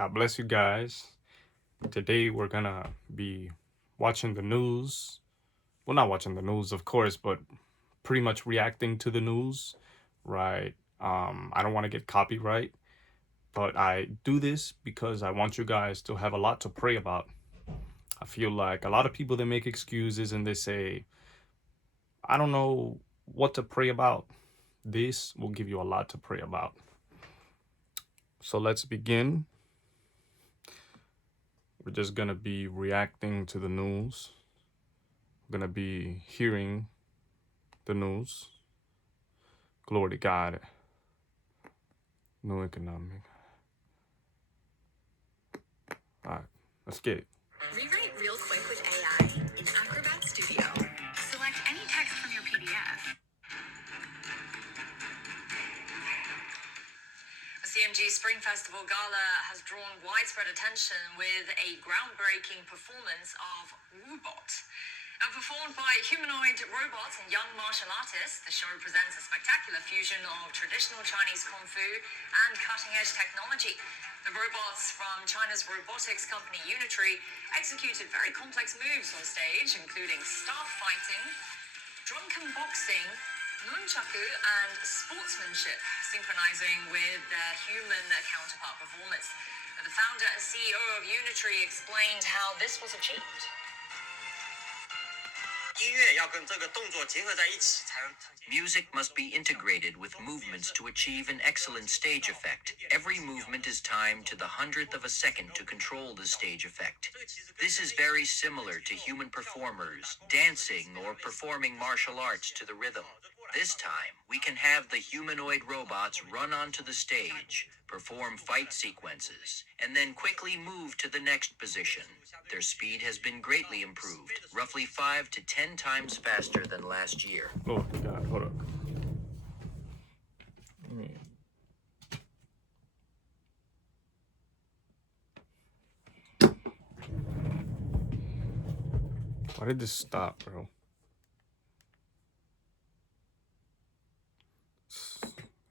God bless you guys. Today we're gonna be watching the news. Well, not watching the news, of course, but pretty much reacting to the news, right? I don't want to get copyright, but I do this because I want you guys to have a lot to pray about. I feel like a lot of people, they make excuses and they say, I don't know what to pray about. This will give you a lot to pray about. So let's begin. We're just gonna be reacting to the news. We're gonna be hearing the news. Glory to God. No economic. All right, let's get it. Rewrite real quick with AI in Acrobat Studio. Select any text from your PDF. The CMG Spring Festival Gala has drawn widespread attention with a groundbreaking performance of Woobot. Now performed by humanoid robots and young martial artists, the show presents a spectacular fusion of traditional Chinese kung fu and cutting-edge technology. The robots from China's robotics company Unitree executed very complex moves on stage, including staff fighting, drunken boxing, nunchaku, and sportsmanship, synchronizing with their human counterpart performers. The founder and CEO of Unitree explained how this was achieved. Music must be integrated with movements to achieve an excellent stage effect. Every movement is timed to the 100th of a second to control the stage effect. This is very similar to human performers dancing or performing martial arts to the rhythm. This time, we can have the humanoid robots run onto the stage, perform fight sequences, and then quickly move to the next position. Their speed has been greatly improved, roughly 5 to 10 times faster than last year. Oh God, hold up. Why did this stop, bro?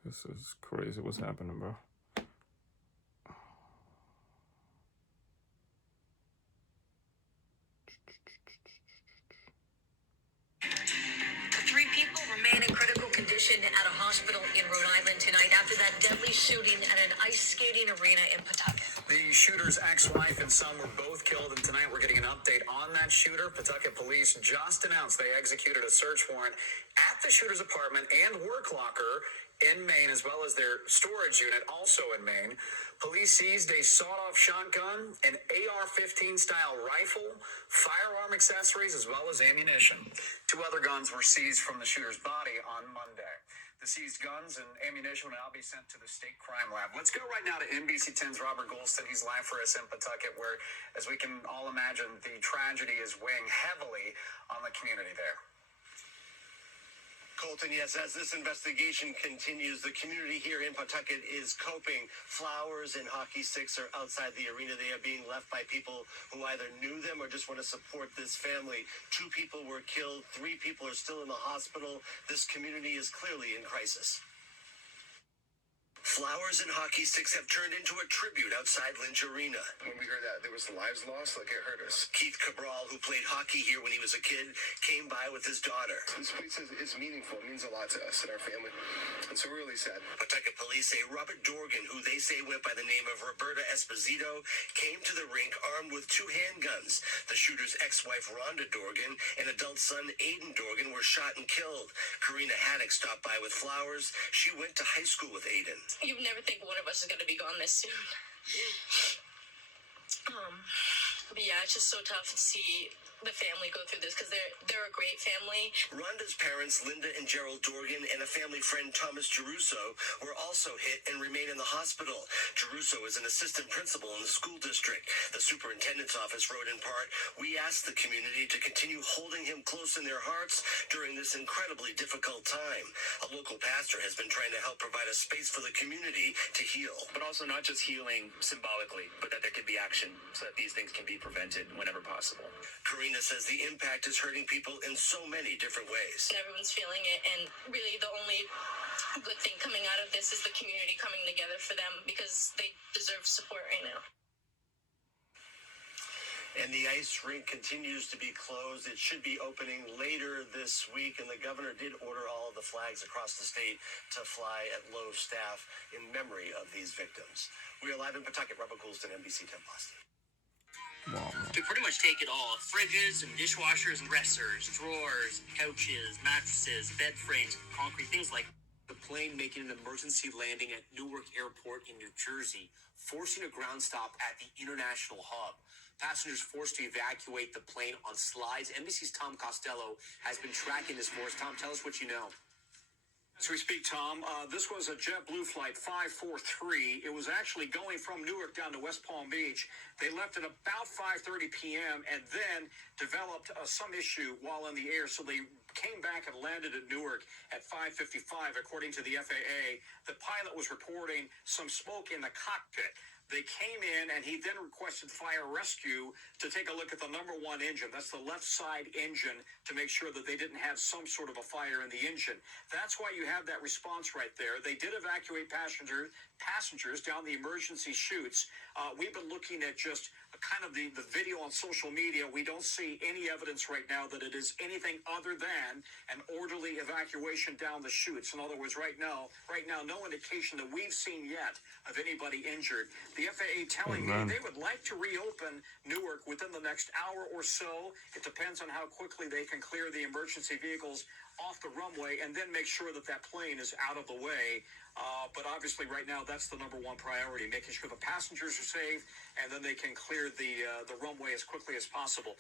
This is crazy. What's happening, bro? Three people remain in critical condition at a hospital in Rhode Island tonight after that deadly shooting at an ice skating arena in Pawtucket. The shooter's ex-wife and son were both killed, and tonight we're getting an update on that shooter. Pawtucket police just announced they executed a search warrant at the shooter's apartment and work locker in Maine, as well as their storage unit also in Maine. Police seized a sawed-off shotgun, an AR-15 style rifle, firearm accessories, as well as ammunition. 2 other guns were seized from the shooter's body on Monday. The seized guns and ammunition will now be sent to the state crime lab. Let's go right now to NBC 10's Robert Golston. He's live for us in Pawtucket, where, as we can all imagine, the tragedy is weighing heavily on the community there. Colton, yes, as this investigation continues, the community here in Pawtucket is coping. Flowers and hockey sticks are outside the arena. They are being left by people who either knew them or just want to support this family. 2 people were killed. 3 people are still in the hospital. This community is clearly in crisis. Flowers and hockey sticks have turned into a tribute outside Lynch Arena. When we heard that there was lives lost, like it hurt us. Keith Cabral, who played hockey here when he was a kid, came by with his daughter. This place is meaningful. It means a lot to us and our family. And so we're really sad. Pawtucket police say Robert Dorgan, who they say went by the name of Roberta Esposito, came to the rink armed with 2 handguns. The shooter's ex-wife, Rhonda Dorgan, and adult son, Aiden Dorgan, were shot and killed. Karina Haddock stopped by with flowers. She went to high school with Aiden. You never think one of us is going to be gone this soon. But yeah, it's just so tough to see the family go through this because they're a great family. Rhonda's parents, Linda and Gerald Dorgan, and a family friend, Thomas Geruso, were also hit and remain in the hospital. Geruso is an assistant principal in the school district. The superintendent's office wrote in part, "We ask the community to continue holding him close in their hearts during this incredibly difficult time." A local pastor has been trying to help provide a space for the community to heal. But also not just healing symbolically, but that there could be action so that these things can be prevented whenever possible. Karina says the impact is hurting people in so many different ways. Everyone's feeling it, and really the only good thing coming out of this is the community coming together for them because they deserve support right now. And the ice rink continues to be closed. It should be opening later this week, and the governor did order all of the flags across the state to fly at low staff in memory of these victims. We are live in Pawtucket. Robert Goulston, NBC 10 Boston. Wow. To pretty much take it all, fridges and dishwashers and dressers, drawers, couches, mattresses, bed frames, concrete, things like the plane making an emergency landing at Newark Airport in New Jersey, forcing a ground stop at the international hub. Passengers forced to evacuate the plane on slides. NBC's Tom Costello has been tracking this for us. Tom, tell us what you know. As we speak, Tom, this was a JetBlue flight 543. It was actually going from Newark down to West Palm Beach. They left at about 5:30 p.m. and then developed some issue while in the air. So they came back and landed at Newark at 5:55, according to the FAA. The pilot was reporting some smoke in the cockpit. They came in, and he then requested fire rescue to take a look at the number one engine. That's the left side engine, to make sure that they didn't have some sort of a fire in the engine. That's why you have that response right there. They did evacuate passengers down the emergency chutes. We've been looking at just kind of the video on social media. We don't see any evidence right now that it is anything other than an orderly evacuation down the chutes. In other words, right now, no indication that we've seen yet of anybody injured. The FAA telling me they would like to reopen Newark within the next hour or so. It depends on how quickly they can clear the emergency vehicles off the runway and then make sure that that plane is out of the way. But obviously right now that's the number one priority, making sure the passengers are safe and then they can clear the runway as quickly as possible.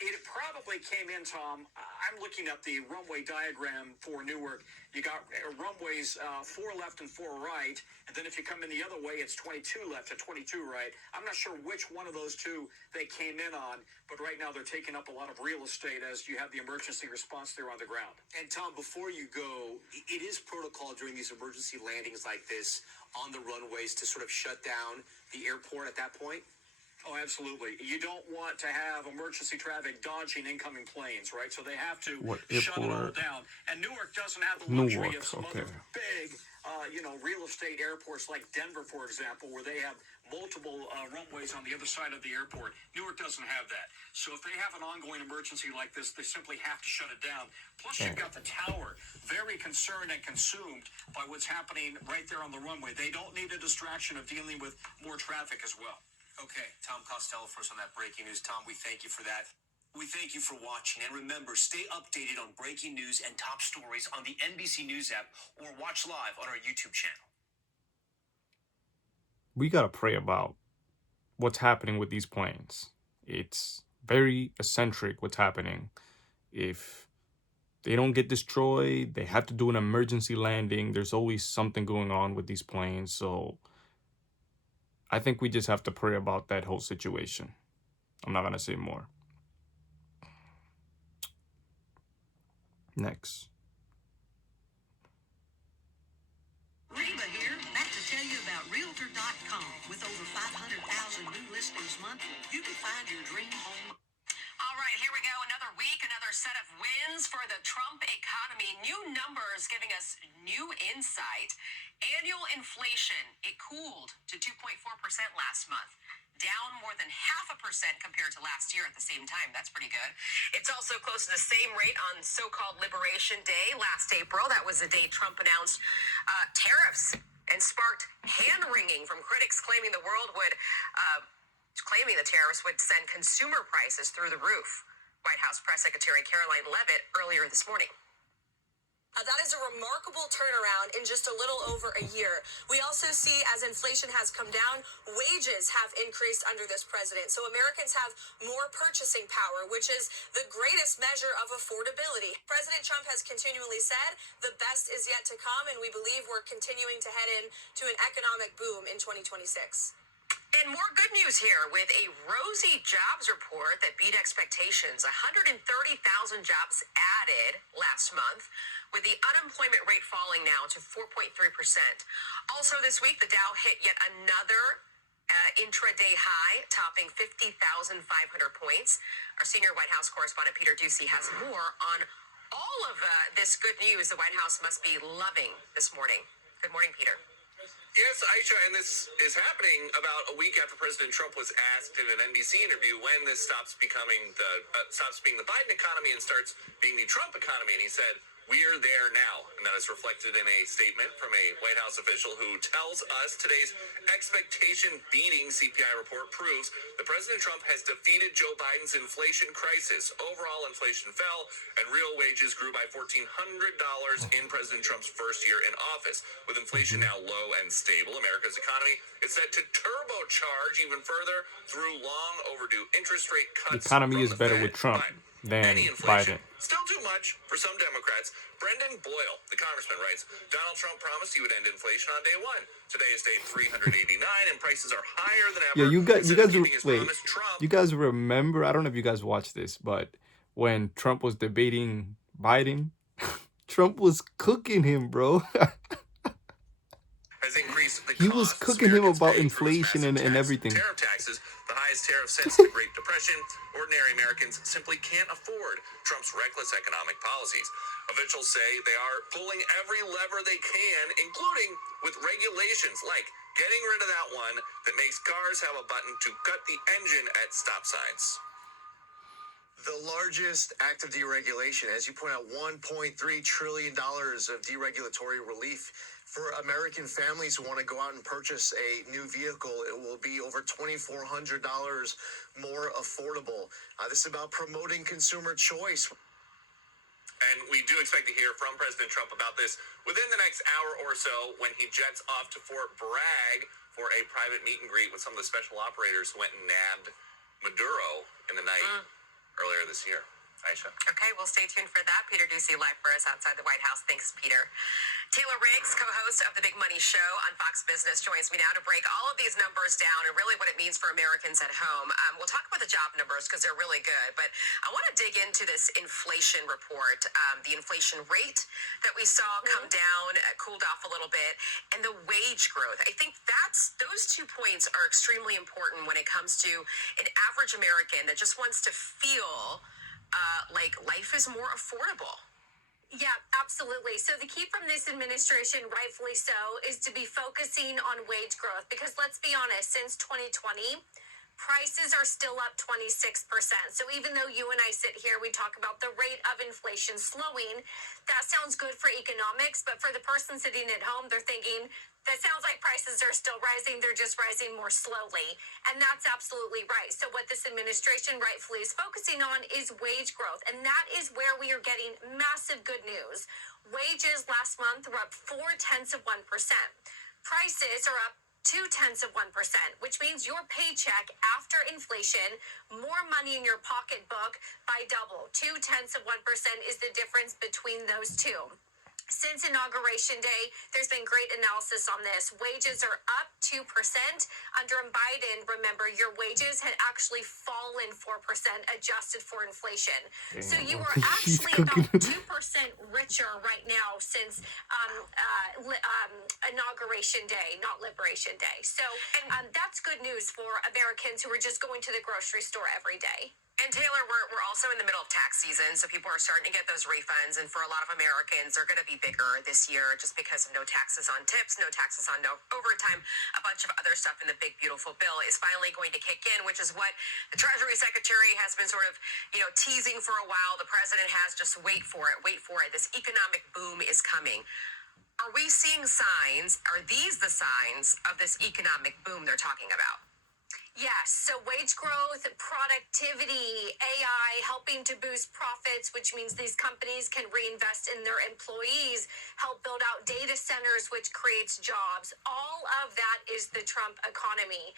It probably came in, Tom. I'm looking at the runway diagram for Newark. You got runways 4 left and 4 right, and then if you come in the other way, it's 22 left and 22 right. I'm not sure which one of those two they came in on, but right now they're taking up a lot of real estate as you have the emergency response there on the ground. And Tom, before you go, it is protocol during these emergency landings like this on the runways to sort of shut down the airport at that point? Oh, absolutely. You don't want to have emergency traffic dodging incoming planes, right? So they have to shut it all down. And Newark doesn't have the luxury of some other big, real estate airports like Denver, for example, where they have multiple runways on the other side of the airport. Newark doesn't have that. So if they have an ongoing emergency like this, they simply have to shut it down. Plus, you've got the tower, very concerned and consumed by what's happening right there on the runway. They don't need a distraction of dealing with more traffic as well. Okay, Tom Costello for us on that breaking news. Tom, we thank you for that. We thank you for watching. And remember, stay updated on breaking news and top stories on the NBC News app or watch live on our YouTube channel. We got to pray about what's happening with these planes. It's very eccentric what's happening. If they don't get destroyed, they have to do an emergency landing. There's always something going on with these planes. So I think we just have to pray about that whole situation. I'm not going to say more. Next. Reba here, back to tell you about Realtor.com. With over 500,000 new listings monthly, you can find your dream home. All right, here we go. Another week, another set of wins for the Trump economy. New numbers giving us new insight. Annual inflation, it cooled to 2.4% last month, down more than 0.5% compared to last year at the same time. That's pretty good. It's also close to the same rate on so-called Liberation Day last April. That was the day Trump announced tariffs and sparked hand-wringing from critics claiming the tariffs would send consumer prices through the roof. White House Press Secretary Caroline Leavitt earlier this morning. That is a remarkable turnaround in just a little over a year. We also see, as inflation has come down, wages have increased under this president. So Americans have more purchasing power, which is the greatest measure of affordability. President Trump has continually said the best is yet to come, and we believe we're continuing to head into an economic boom in 2026. And more good news here with a rosy jobs report that beat expectations. 130,000 jobs added last month, with the unemployment rate falling now to 4.3%. Also this week, the Dow hit yet another intraday high, topping 50,500 points. Our senior White House correspondent Peter Ducey has more on All of this good news the White House must be loving this morning. Good morning, Peter. Yes, Aisha, and this is happening about a week after President Trump was asked in an NBC interview when this stops being the Biden economy and starts being the Trump economy, and he said, "We're there now," and that is reflected in a statement from a White House official who tells us today's expectation-beating CPI report proves that President Trump has defeated Joe Biden's inflation crisis. Overall inflation fell, and real wages grew by $1,400 in President Trump's first year in office. With inflation now low and stable, America's economy is set to turbocharge even further through long overdue interest rate The cuts. economy from is the better Fed. with Trump But than any inflation, Biden. still too much for some Democrats. Brendan Boyle, the congressman, writes, Donald Trump promised he would end inflation on day one. Today is day 389, and prices are higher than ever. Yeah, you guys Instead of keeping his wait. promise, Trump You guys remember? I don't know if you guys watched this, but when Trump was debating Biden, Trump was cooking him, bro. has increased the He was costs cooking him Americans about pay through his inflation massive and everything. tariff taxes, the highest tariff since the Great Depression. Ordinary Americans simply can't afford Trump's reckless economic policies. Officials say they are pulling every lever they can, including with regulations like getting rid of that one that makes cars have a button to cut the engine at stop signs. The largest act of deregulation, as you point out, $1.3 trillion of deregulatory relief for American families who want to go out and purchase a new vehicle. It will be over $2,400 more affordable. This is about promoting consumer choice. And we do expect to hear from President Trump about this within the next hour or so when he jets off to Fort Bragg for a private meet and greet with some of the special operators who went and nabbed Maduro in the night earlier this year. Aisha. Okay, we'll stay tuned for that. Peter Ducey live for us outside the White House. Thanks, Peter. Taylor Riggs, co-host of The Big Money Show on Fox Business, joins me now to break all of these numbers down and really what it means for Americans at home. We'll talk about the job numbers because they're really good, but I want to dig into this inflation report, the inflation rate that we saw come down, cooled off a little bit, and the wage growth. I think those 2 points are extremely important when it comes to an average American that just wants to feel like life is more affordable. Yeah, absolutely. So the key from this administration, rightfully so, is to be focusing on wage growth because let's be honest, since 2020, prices are still up 26%. So even though you and I sit here, we talk about the rate of inflation slowing, that sounds good for economics, but for the person sitting at home, they're thinking, that sounds like prices are still rising. They're just rising more slowly. And that's absolutely right. So what this administration rightfully is focusing on is wage growth. And that is where we are getting massive good news. Wages last month were up 0.4%. Prices are up 0.2%, which means your paycheck after inflation, more money in your pocketbook by double. 0.2% is the difference between those two. Since Inauguration Day, there's been great analysis on this. Wages are up 2%. Under Biden, remember, your wages had actually fallen 4%, adjusted for inflation. Damn. So you are actually about 2% richer right now since Inauguration Day, not Liberation Day. So that's good news for Americans who are just going to the grocery store every day. And Taylor, we're also in the middle of tax season, so people are starting to get those refunds. And for a lot of Americans, they're going to be bigger this year just because of no taxes on tips, no taxes on no overtime. A bunch of other stuff in the big, beautiful bill is finally going to kick in, which is what the Treasury Secretary has been sort of, teasing for a while. The president has just wait for it. This economic boom is coming. Are we seeing signs? Are these the signs of this economic boom they're talking about? Yes, so wage growth, productivity, AI helping to boost profits, which means these companies can reinvest in their employees, help build out data centers, which creates jobs. All of that is the Trump economy.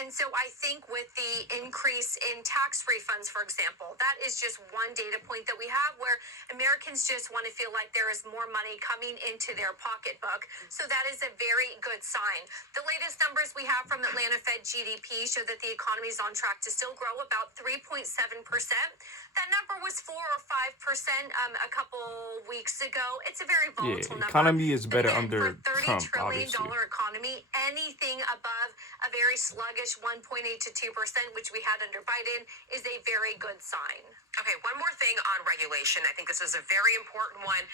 And so I think with the increase in tax refunds, for example, that is just one data point that we have where Americans just want to feel like there is more money coming into their pocketbook. So that is a very good sign. The latest numbers we have from Atlanta Fed GDP GDP showed that the economy is on track to still grow about 3.7%. That number was 4 or 5% a couple weeks ago. It's a very Yeah, volatile number. economy is But better again, for under a $30 Trump, trillion obviously. economy, anything above a very sluggish 1.8 to 2%, which we had under Biden, is a very good sign. Okay, one more thing on regulation. I think this is a very important one.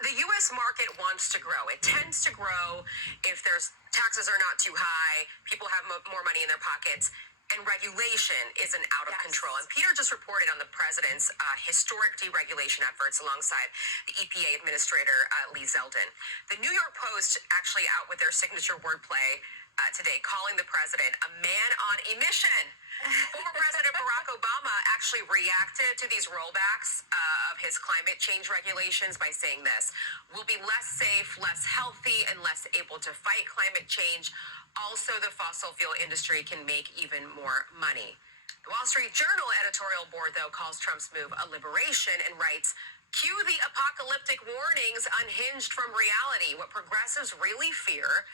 The U.S. market wants to grow. It tends to grow if there's taxes are not too high, people have more money in their pockets, and regulation isn't out of control. And Peter just reported on the president's historic deregulation efforts alongside the EPA Administrator Lee Zeldin. The New York Post actually out with their signature wordplay today, calling the president a man on a mission. Former President Barack Obama actually reacted to these rollbacks of his climate change regulations by saying this: we'll be less safe, less healthy, and less able to fight climate change. Also, the fossil fuel industry can make even more money. The Wall Street Journal editorial board, though, calls Trump's move a liberation and writes, cue the apocalyptic warnings unhinged from reality. What progressives really fear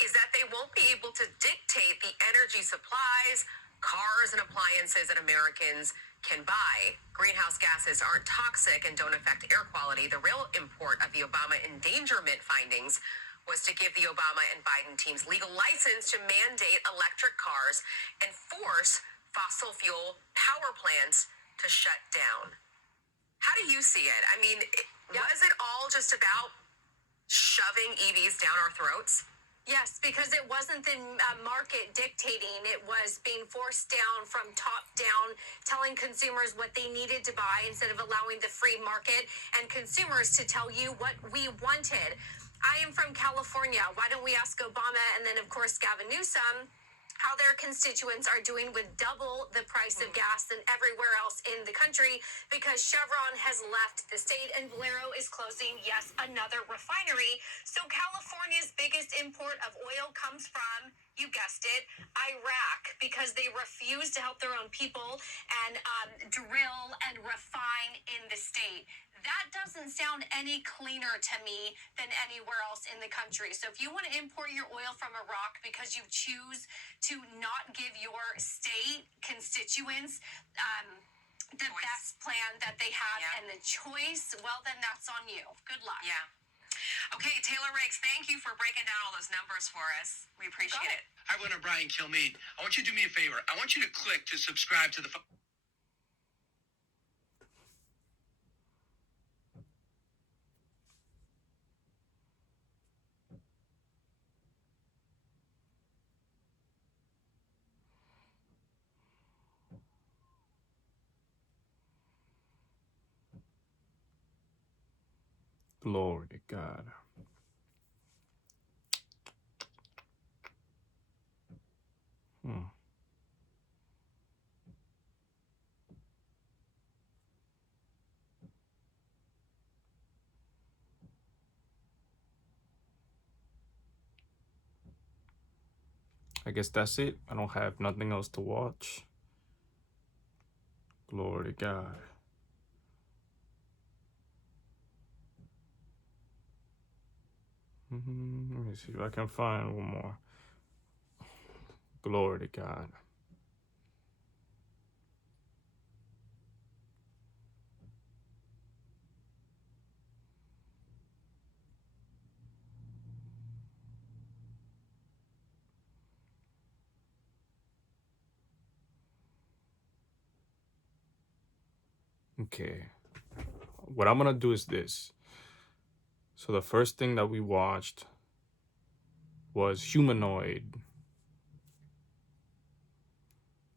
is that they won't be able to dictate the energy supplies, cars, and appliances that Americans can buy. Greenhouse gases aren't toxic and don't affect air quality. The real import of the Obama endangerment findings was to give the Obama and Biden teams legal license to mandate electric cars and force fossil fuel power plants to shut down. How do you see it? I mean, was it all just about shoving EVs down our throats? Yes, because it wasn't the market dictating. It was being forced down from top down, telling consumers what they needed to buy instead of allowing the free market and consumers to tell you what we wanted. I am from California. Why don't we ask Obama and then, of course, Gavin Newsom how their constituents are doing with double the price of gas than everywhere else in the country, because Chevron has left the state and Valero is closing, yes, another refinery. So California's biggest import of oil comes from, you guessed it, Iraq, because they refuse to help their own people and drill and refine in the state. That doesn't sound any cleaner to me than anywhere else in the country. So if you want to import your oil from Iraq because you choose to not give your state constituents the best plan that they have and the choice, well, then that's on you. Good luck. Yeah. Okay, Taylor Riggs, thank you for breaking down all those numbers for us. We appreciate it. Hi, Winner Brian Kilmeade. I want you to do me a favor. I want you to click to subscribe to the... Glory to God. I guess that's it. I don't have nothing else to watch. Glory to God. Let me see if I can find one more. Glory to God. Okay. What I'm gonna do is this. So the first thing that we watched was Humanoid.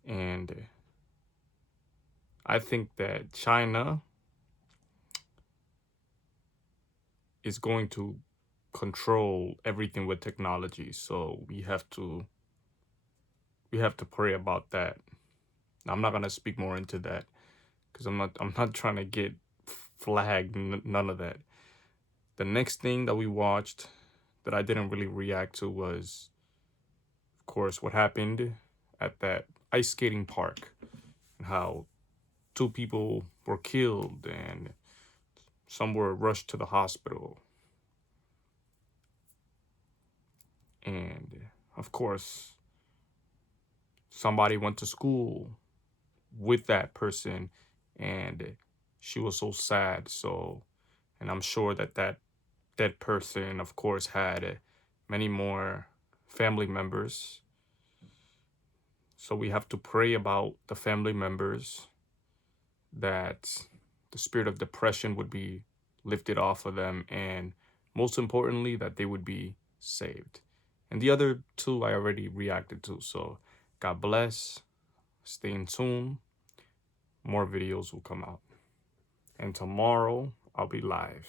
And I think that China is going to control everything with technology. So we have to pray about that. Now, I'm not gonna speak more into that because I'm not trying to get flagged. None of that. The next thing that we watched that I didn't really react to was, of course, what happened at that ice skating park and how 2 people were killed and some were rushed to the hospital. And of course, somebody went to school with that person and she was so sad. So, and I'm sure that that dead person, of course, had many more family members. So we have to pray about the family members, that the spirit of depression would be lifted off of them, and most importantly, that they would be saved. And the other two I already reacted to. So God bless. Stay in tune. More videos will come out. And tomorrow I'll be live.